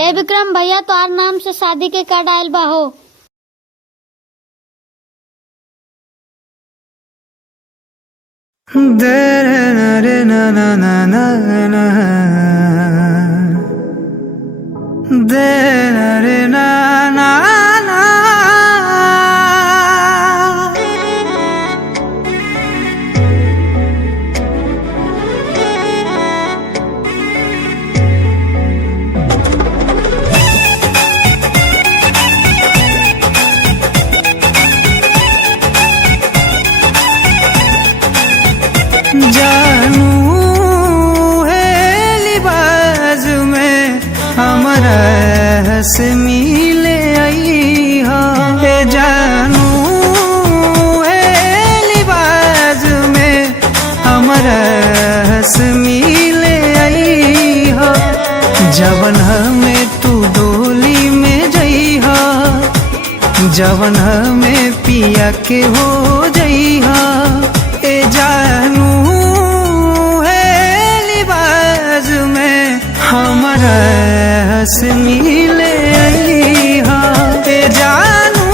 ए विक्रम भैया तोहार नाम से शादी के कार्ड आइल बा हो। जानू है लिबाज में हमारा हंस मिले आई हो। जानू है लिबाज में हमारा हंस मिले आई हो। जवन हमें तू डोली में जई हो, जवन हमें पिया के हो जई हो। जानू हमारा हंस मिले आई हा। जानू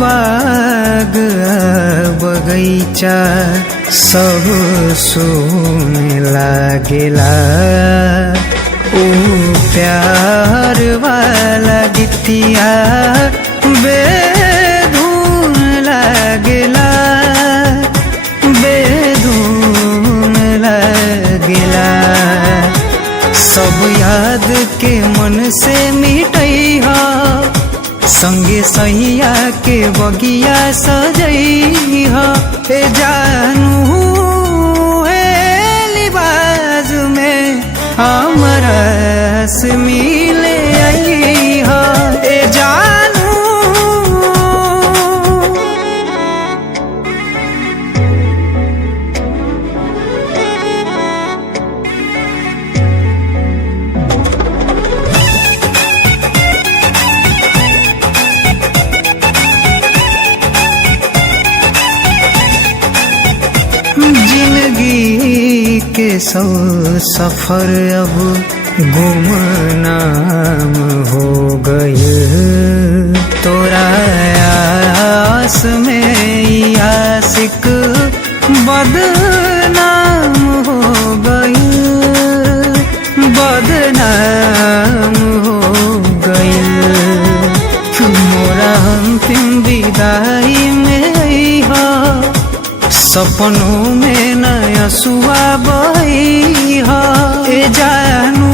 बाग बगैचा सब सोने लागेला। ओ प्यार वाला गीतिया बेधुन लागेला, बेधुन लागेला। सब याद के मन से मिटैहा, संगे सैया के बगिया सजई हो। जानू है लिबाज में हमारा हंस मिले आई हो। जानू जिंदगी के सौ सफर अब गुमनाम हो गए। तोरा आस में आशिक बदनाम हो गए, बदनाम हो गए। मोरा अंतिम विदाई में आई हो, सपनों में नया सुआ बही हो। जानू